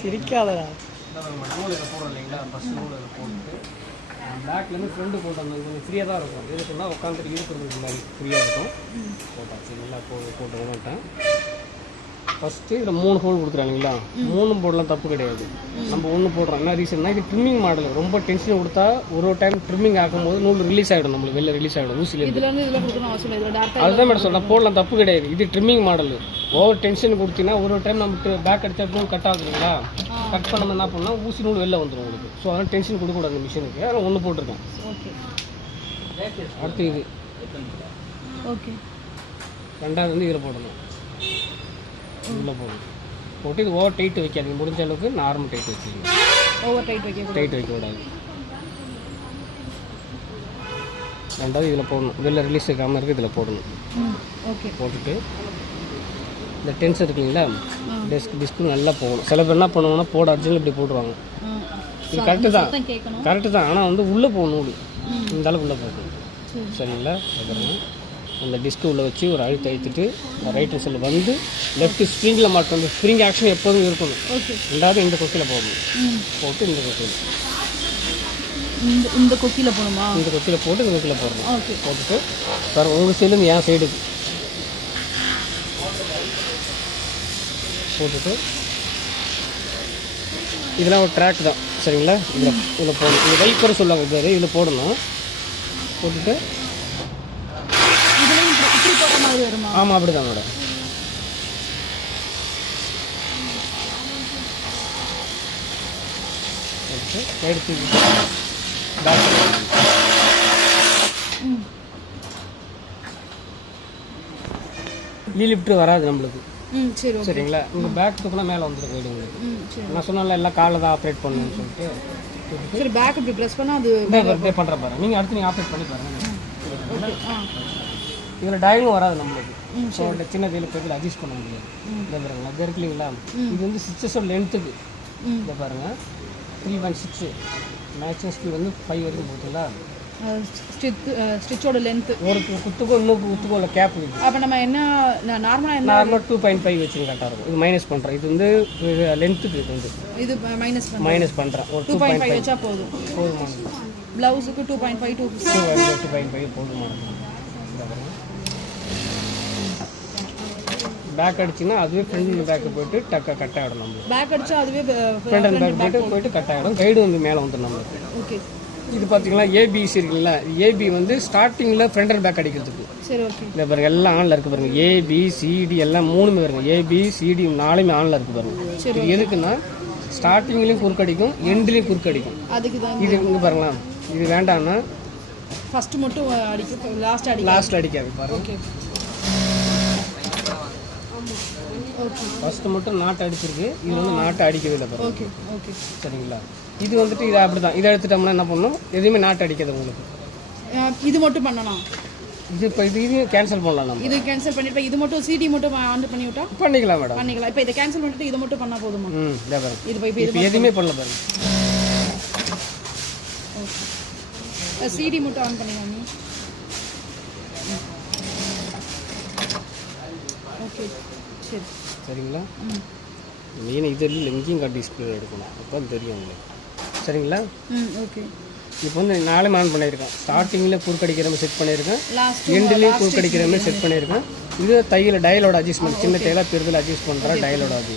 சிரிக்காதடா. நூல் இதை போடுறோம் இல்லைங்களா, ஃபஸ்ட் நூல் இதை போட்டு பேக்லேருந்து ஃப்ரெண்டு போட்டு அந்த கொஞ்சம் ஃப்ரீயாக தான் இருக்கும். எதுக்குன்னா உட்காந்துட்டு இருக்கிறதுக்கு மாதிரி ஃப்ரீயாக இருக்கும். போட்டாச்சு நல்லா போட்டு வந்துட்டேன். ஃபஸ்ட்டு இதில் 3 ஹோல் கொடுக்குறாங்களா, 3 போடலாம் தப்பு கிடையாது. நம்ம ஒன்று போடுறோம். என்ன ரீசன்னா இது ட்ரிம்மிங் மாடல். ரொம்ப டென்ஷன் கொடுத்தா ஒரு டைம் ட்ரிம்மிங் ஆகும்போது நூல் ரிலீஸ் ஆகிடும், நம்மளுக்கு வெளில ரிலீஸ் ஆகிடும் ஊசியில். அதுதான் மேடம் சொல்கிறேன், போடலாம் தப்பு கிடையாது. இது ட்ரிம்மிங் மாடல். ஓவர் டென்ஷன் கொடுத்தீங்கன்னா ஒரு டைம் நம்ம பேக் அடித்தா நூல் கட் ஆகுதுங்களா, கட் பண்ண என்ன பண்ணால் ஊசி நூல் வெளில வந்துடும் உங்களுக்கு. ஸோ அதனால் டென்ஷன் கொடுக்கக்கூடாது மிஷினுக்கு. அதனால் ஒன்று போட்டிருக்கேன். அடுத்து இது ஓகே. ரெண்டாவது வந்து இதில் போடணும். உள்ளே போடணும். போட்டு இது ஓவர் டைட் வைக்காதீங்க. முடிஞ்ச அளவுக்கு நார்மல் டைட் வச்சுக்கோங்க. ஓவர் டைட் வைக்கக்கூடாது. ரெண்டாவது இதில் போடணும். வெளில ரிலீஸ் ஆகாமல் இருக்குது, இதில் போடணும். ஓகே. போட்டுட்டு இந்த டென்ஸ் இருக்குங்களா, டிஸ்க்கு நல்லா போகணும். சில பேர் என்ன பண்ணுவாங்கன்னா போட அர்ஜென்ட் இப்படி போட்டுருவாங்க. இது கரெக்டு தான். ஆனால் வந்து உள்ளே போகணும், நூல் இந்த அளவுக்கு உள்ளே போகணும். சரிங்களா? அப்புறம் அந்த டிஸ்க்கு உள்ளே வச்சு ஒரு அழுத்திட்டு ரைட் ஹேண்டில் வந்து லெஃப்ட் ஸ்ப்ரிங்கில் மாட்டோம். அந்த ஸ்ப்ரிங் ஆக்ஷன் எப்போதும் இருக்கணும். ரெண்டாவது இந்த கொக்கியில் போடணும். போட்டு இந்த கொக்கியில் போடணுமா? இந்த கொக்கியில் போட்டு இந்த கொக்கியில் போடணும். போட்டுட்டு சார் உங்கள் சைடுலேருந்து என் சைடுக்கு போட்டுட்டு இதெல்லாம் ஒரு ட்ராக் தான். சரிங்களா? இதில் போடணும். இது வைப்பர் சொல்லுவாங்க பேர். இதில் போடணும். போட்டுட்டு ஆமாம் அப்படி தான் மேடம். எடுத்து லிஃப்ட் வராது நம்மளுக்கு. சரிங்களா? உங்கள் பேக் தூக்கினா மேலே வந்துடும் கைடு உங்களுக்கு. நான் சொன்னால எல்லாம் காலில் தான் ஆப்ரேட் பண்ணணும்னு சொல்லிட்டு. சரி, பேக் இப்படி ப்ரெஸ் பண்ணால் அது பே பண்ணுற பாருங்க. நீங்கள் அடுத்து நீங்கள் ஆப்ரேட் பண்ணி பாருங்கள். இதில் டயலும் வராது நம்மளுக்கு. ஸோ சின்ன கையில் போய் அட்ஜஸ்ட் பண்ண முடியாது. இதை பாருங்களா, இது இருக்கு இல்லைங்களா, இது வந்து ஸ்டிச்சஸோட லென்த்துக்கு. இதை பாருங்கள் 3.6 மேக்ஸிமம் ஸ்பீட் வந்து 5 வரைக்கும் போகுதுங்களா. ஸ்டிச்சோட லென்த் ஒரு குத்துக்கோ இன்னொரு குத்துக்கோ இல்லை கேப் இருக்குது. அப்போ நம்ம என்ன நார்மலாக 2.5 வச்சு கரெக்டாக இருக்கும். இது மைனஸ் பண்ணுறேன். இது வந்து லென்த்துக்கு இது வந்து இது மைனஸ் பண்ணுறேன். ஒரு 2.5 வச்சா போதுமானது. ப்ளவுஸுக்கு 2.5 போதுமானது. பேக் அடிச்சுன்னா அதுவே ஃப்ரண்ட் பேக்கு போயிட்டு கட் ஆகிடும். நம்மளுக்கு பேக் அடிச்சா அதுவே ஃப்ரண்ட் அண்ட் பேக் போயிட்டு கட் ஆகிடும். கைடு வந்து மேலே வந்துடும் நம்மளுக்கு. ஓகே. இது பார்த்தீங்கன்னா ஏபிசி இருக்குங்களா, ஏபி வந்து ஸ்டார்டிங்கில் ஃப்ரண்ட் அண்ட் பேக் அடிக்கிறதுக்கு. சரி, ஓகே. இந்த பாருங்க எல்லாம் ஆனில் இருக்குது பாருங்க. ஏபிசிடி எல்லாம் 3மே வருங்க. ஏபிசிடி 4மே ஆனில் இருக்குது பாருங்க. இது எதுக்குன்னா ஸ்டார்டிங்லேயும் குறுக்கடிக்கும், எண்ட்லேயும் குறுக்கடிக்கும். அதுக்கு தான் இது இங்கே பாருங்களா, இது வேண்டாம்னா ஃபர்ஸ்ட் மட்டும் அடிக்கும், லாஸ்ட் அடிக்காது பாருங்க. ஓகே. ஃபஸ்ட்டு மட்டும் நாட்டு அடிச்சிருக்கு. இது வந்து நாட்டை அடிக்கவே இல்லை பாருங்க. Okay okay. சரிங்களா? இது வந்துட்டு இதை அப்படி தான். இதை எடுத்துட்டோம்னா என்ன பண்ணணும், எதுவுமே நாட்டு அடிக்காது உங்களுக்கு. இது மட்டும் பண்ணலாம். இது இப்போ இதையும் கேன்சல் பண்ணலாம். நம்ம இது கேன்சல் பண்ணிட்டு இது மட்டும் சிடி மட்டும் ஆன் பண்ணி விட்டா பண்ணிக்கலாம் மேடம். பண்ணிக்கலாம். இப்போ இதை கேன்சல் பண்ணிட்டு இது மட்டும் பண்ணால் போதுமா? இதே பாருங்க. இது இப்போ எதுவுமே பண்ணல பாருங்க. ஓகே. சிடி மட்டும் ஆன் பண்ணிக்கலாம் நீ. ஓகே. சரி. சரிங்களா? மெயின் இது இல்லை, எங்கேயும் காட்டி டிஸ்பிளே எடுக்கணும். அப்போ தெரியும் உங்களுக்கு. சரிங்களா? ஓகே. இப்போ வந்து 4 ஆன் பண்ணியிருக்கேன். ஸ்டார்டிங்கில் குறுக்கடிக்கிற மாதிரி செட் பண்ணியிருக்கேன், எண்ட்லேயும் குறுக்கடிக்கிற மாதிரி செட் பண்ணியிருக்கேன். இது தையில் டயலோட அட்ஜஸ்ட்மெண்ட், சின்ன டைலாக பெருதில் அட்ஜஸ்ட் பண்ணுற டயலோட அது.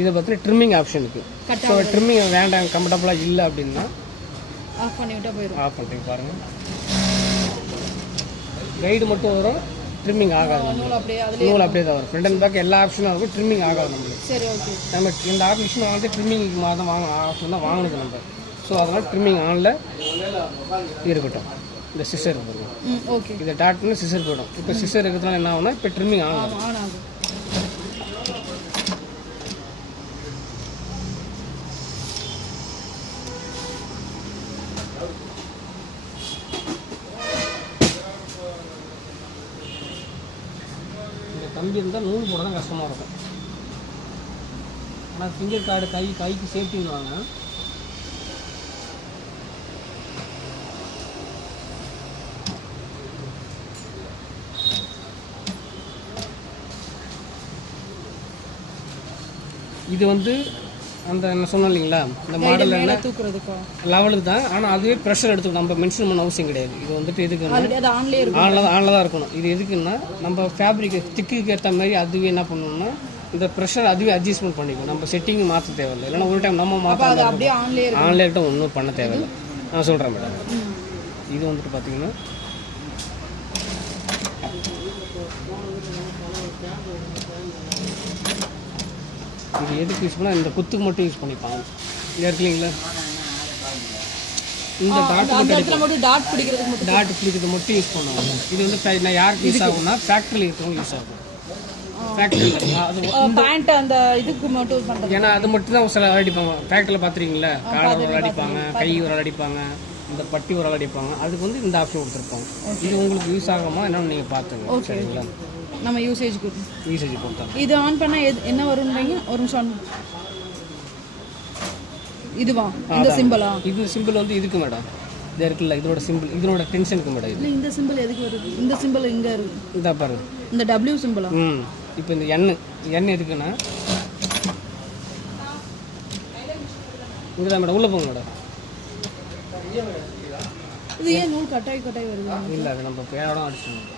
இதை பார்த்தீங்கன்னா ட்ரிம்மிங் ஆப்ஷனுக்கு. ஸோ ட்ரிம்மிங் வேண்டாம், கம்ஃபர்டபுளாக இல்லை அப்படின்னா ஆஃப் பண்ணிவிட்டா போயிடும். ஆஃப் பண்ணிட்டு பாருங்கள். கைடு மட்டும் வரும், ட்ரிம்மிங் ஆகாது. நூல் அப்படியே தான் வரும். ஃப்ரண்ட் அண்ட் பேக் எல்லா ஆப்ஷனும் இருக்கும், ட்ரிம்மிங் ஆகாது நம்மளுக்கு. சரி, ஓகே. நம்ம இந்த ஆப்ஷன் வந்து ட்ரிம்மிங் தான் ஆப்ஷன் தான் வாங்கணுது நம்ம. ஸோ அதனால் ட்ரிம்மிங் ஆனில் இருக்கட்டும். இந்த சிசர் இருக்கும். ஓகே. இதை டாட்னு சிசர் போயிடும். இப்போ சிசர் இருக்கிறதுனால என்ன ஆகும்னா இப்போ ட்ரிம்மிங் ஆகும். இந்த கம்பி இருந்தால் நூல் போட தான் கஷ்டமாக இருக்கும். ஆனால் ஃபிங்கர் கார்டு கைக்கு சேஃப்டின்னு இது வந்து அந்த நான் சொன்னேன் இல்லைங்களா இந்த கைடு மாடல் மேலே தூக்குறதுக்கா லெவலுக்கு தான். ஆனால் அதுவே ப்ரெஷர் எடுத்துக்கணும், நம்ம மென்ஷன் பண்ண அவசியம் கிடையாது. இது வந்துட்டு எதுக்குன்னா ஆல்ரெடி அது ஆன்லேயே இருக்கும். ஆனில் தான் இருக்கணும். இது எதுக்குன்னா நம்ம ஃபேப்ரிக் திக்குக்கு ஏற்ற மாதிரி அதுவே என்ன பண்ணணும்னா இந்த ப்ரெஷர் அதுவே அட்ஜஸ்ட்மெண்ட் பண்ணிக்கும். நம்ம செட்டிங் மாற்ற தேவையில்லை. இல்லைன்னா ஒரு டைம் நம்ம அப்போ அது மாற்ற அப்படியே ஆன்லேயே இருக்கும். ஆன்லைன் கிட்ட ஒன்றும் பண்ண தேவையில்லை. நான் சொல்கிறேன் மேடம். இது வந்துட்டு பார்த்தீங்கன்னா இது எதுக்கு யூஸ் பண்ணால் இந்த குத்துக்கு மட்டும் யூஸ் பண்ணிப்பாங்க. இது இருக்கு இல்லைங்களா, இந்த அந்த இடத்துல மட்டும் டாட் பிடிக்கிறதுக்கு மட்டும் டாட் பிடிக்கிறது மட்டும் யூஸ் பண்ணுவாங்க. இது வந்து நான் யாருக்கு யூஸ் ஆகும்னா ஃபேக்ட்ரியில் இருக்கிறவங்க யூஸ் ஆகும். ஃபேக்ட்ரியில் அது பேண்ட் அந்த இதுக்கு மட்டும் பண்ணுறது. ஏன்னா அது மட்டும் தான் சில அடிப்பாங்க. ஃபேக்ட்ரியில் பார்த்துருக்கீங்களா, காலை ஒரு அடிப்பாங்க, கை ஒரு அடிப்பாங்க, இந்த பட்டி ஒரு அடிப்பாங்க. அதுக்கு வந்து இந்த ஆப்ஷன் கொடுத்துருப்பாங்க. இது உங்களுக்கு யூஸ் ஆகாமல் என்னன்னு நீங்கள் பார்த்துங்க. சரிங்களா, நம்ம யூசேஜ் கொடுத்தாங்க. இது ஆன் பண்ண என்ன வரும்ன்றீங்க? ஒரு நிமிஷம். இதுவா இந்த சிம்பிளா? இது சிம்பிள் வந்து இதுக்கு மேடம் இது இருக்குல்ல, இதோட சிம்பிள் இதனோட டென்ஷனுக்கு மேடம். இது இந்த சிம்பிள் எதுக்கு வருது? இந்த சிம்பிள் எங்க இருக்கு? இதா பாருங்க, இந்த W சிம்பிளா? இப்போ இந்த எண் எதுக்குன்னா இதுதான் மேடம். உள்ள போங்க மேடம். இது ஏன் நூல் கட்டாய் வருது? இல்லை, அது நம்ம பேரோட அடிச்சுக்கணும்.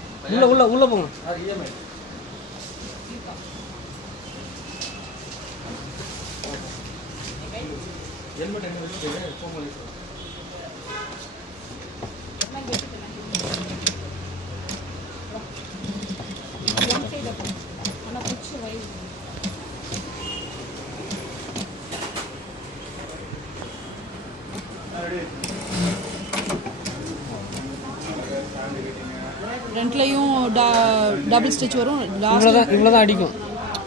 உள்ள போங்க. ஃப்ரண்ட்லயும் டபுள் ஸ்டிச் வரும். இவ்வளோதான் அடிக்கும்.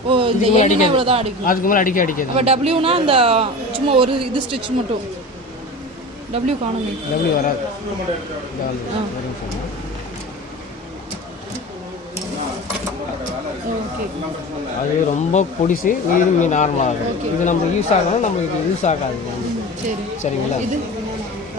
ஓ, இந்த எண்ணெய் இவ்வளோதான் அடிக்கும். அதுக்கு மேலே அடிக்காது. அப்போ டபிள்யூனா அந்த சும்மா ஒரு இது ஸ்டிச் மட்டும். டபிள்யூ காணுமே. டபிள்யூ வராது. ஓகே, அது ரொம்ப பொடிசு, இது நார்மலாக இருக்கும். இது நம்ம யூஸ் ஆகணும், நம்ம இது யூஸ் ஆகாது. சரி, சரிங்களா. இது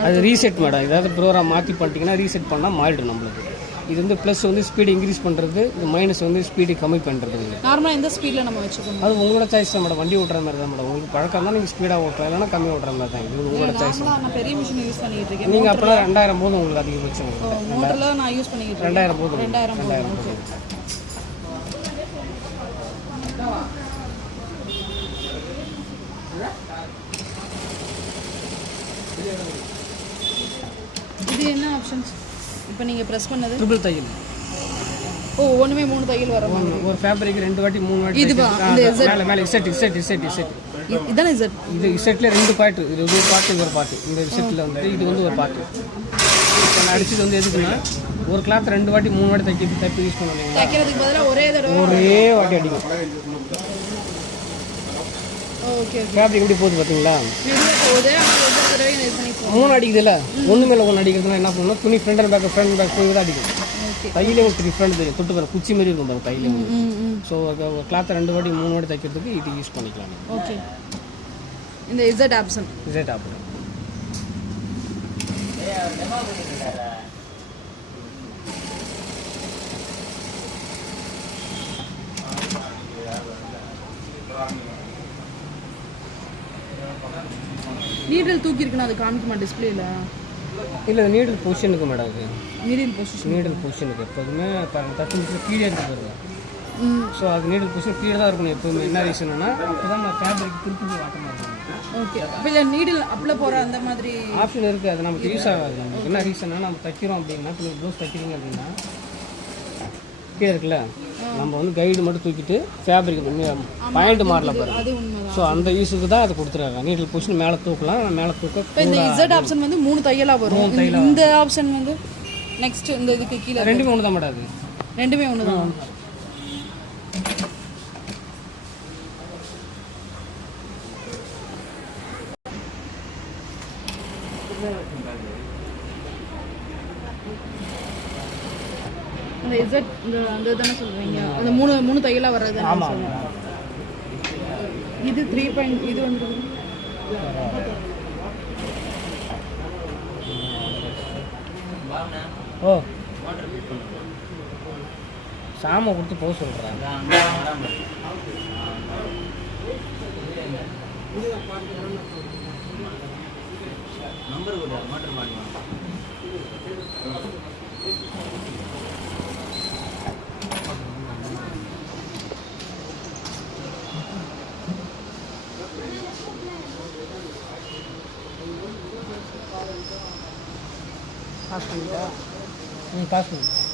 அது ரீசெட் மேடம். ஏதாவது ப்ரோக்ராம் மாற்றி பண்ணிட்டீங்கன்னா ரீசெட் பண்ணால் மாறிடும் நம்மளுக்கு. இது வந்து ப்ளஸ் வந்து ஸ்பீடு இன்க்ரீஸ் பண்ணுறது, இது மைனஸ் வந்து ஸ்பீடு கம்மி பண்ணுறது. நார்மலாக எந்த ஸ்பீடில் நம்ம வச்சுக்கணும்? அது உங்களோட சாய்ஸ் தான் மேடம். வண்டி ஓட்டுற மாதிரி தான் மேடம். உங்களுக்கு பழக்கம் தான், நீங்கள் ஸ்பீடாக ஓட்டுறோம், இல்லைனா கம்மி ஓட்டுற மாதிரி தான். இது உங்களோட சாய்ஸ். நான் பெரிய மிஷின் யூஸ் பண்ணிட்டு இருக்கேன். நீங்கள் அப்போலாம் 2000 போதும் உங்களுக்கு அதிகபட்சம். மோட்டரில் நான் யூஸ் பண்ணிட்டு இருக்கேன். 2000 போதும். 2000 போதும். இது என்ன ஆப்ஷன்ஸ் இப்போ நீங்கள் ப்ரெஸ் பண்ணது? ட்ரிபிள் தையல். ஓ, ஒன்றுமே 3 தையல் வர மாதிரி. ஒரு ஃபேப்ரிக் 2 வாட்டி 3 வாட்டி. இதுவா? மேலே மேலே இசட். இதுதானே இசட்? இது இசட்டில் 2 பாட்டு. இது ஒரு பாட்டு, இது ஒரு பாட்டு. இந்த இசட்டில் வந்து இது வந்து ஒரு பாட்டு. நான் அடிச்சது வந்து எதுக்குன்னா ஒரு கிளாத் 2 வாட்டி 3 வாட்டி தைப்பி யூஸ் பண்ணுவீங்க. தைக்கிறதுக்கு பதிலாக ஒரே வாட்டி அடிக்கும். ஓகே, ஃபேப்ரிக் எப்படி போகுது பார்த்தீங்களா? போகுது. 3 அடிக்குது இல்லை, ஒன்று மேலே ஒன்று அடிக்கிறதுனா என்ன பண்ணணும், துணி ஃப்ரண்ட் அண்ட் பேக் போய் தான் அடிக்கும். தையிலே ஒரு டிஃப்ரெண்ட் தெரியும். தொட்டு பாரு, குச்சி மாதிரி இருக்கும் பாருங்க தையிலே. ஸோ கிளாத்தை 2 வாட்டி 3 வாட்டி தைக்கிறதுக்கு இது யூஸ் பண்ணிக்கலாம். ஓகே, இந்த இசட் ஆப்ஷன். நீடில் தூக்கி இருக்குன்னா அது காமிக்குமா டிஸ்பிளேல? இல்லை, நீடில் பொசிஷனுக்கு மேடம். அது நீடில் பொசிஷனுக்கு எப்போதுமே தச்சு கீழே இருக்கு பாருங்க. ஸோ அது நீடில் பொசிஷன் கீழே தான் இருக்கணும் எப்போதுமே. என்ன ரீசன்னா அப்போ தான் நான் ஃபேப்ரிக் திருப்பி வாட்டமாக இருக்கும். ஓகே, அப்போ இல்லை நீடில் அப்ளை போகிற அந்த மாதிரி ஆப்ஷன் இருக்குது. அது நமக்கு யூஸ் ஆகாது. நமக்கு என்ன ரீசன்னா, நம்ம தைக்கிறோம் அப்படின்னா, இப்போ நீங்கள் ப்ளவுஸ் தைக்கிறீங்க அப்படின்னா கீழே இருக்குல்ல, நம்ம வந்து கைடு மட்டும் தூக்கிட்டு ஃபேப்ரிக் பாயிண்ட் மாறல பாருங்க. ஸோ அந்த யூஸுக்கு தான் அதை கொடுத்துருக்காங்க. நீடில் பொசிஷன் மேலே தூக்கலாம், மேலே தூக்க. இந்த இசட் ஆப்ஷன் வந்து 3 தையலாக வரும். இந்த ஆப்ஷன் வந்து நெக்ஸ்ட் இந்த இதுக்கு கீழே ரெண்டுமே ஒன்று தான் மேடம். அது ரெண்டுமே ஒன்று தான். அந்த இசட் அந்த தானே சொல்றீங்க? அந்த 3 தையலாக வர்றது. ஆமாம். இது 3 இது வந்து ஓ சாமை கொடுத்து போக சொல்கிறாங்க. நம்பர் கூட மாட்டர் மாட்டலாம். காசு பண்ணிட்டா? காசு பண்ணு.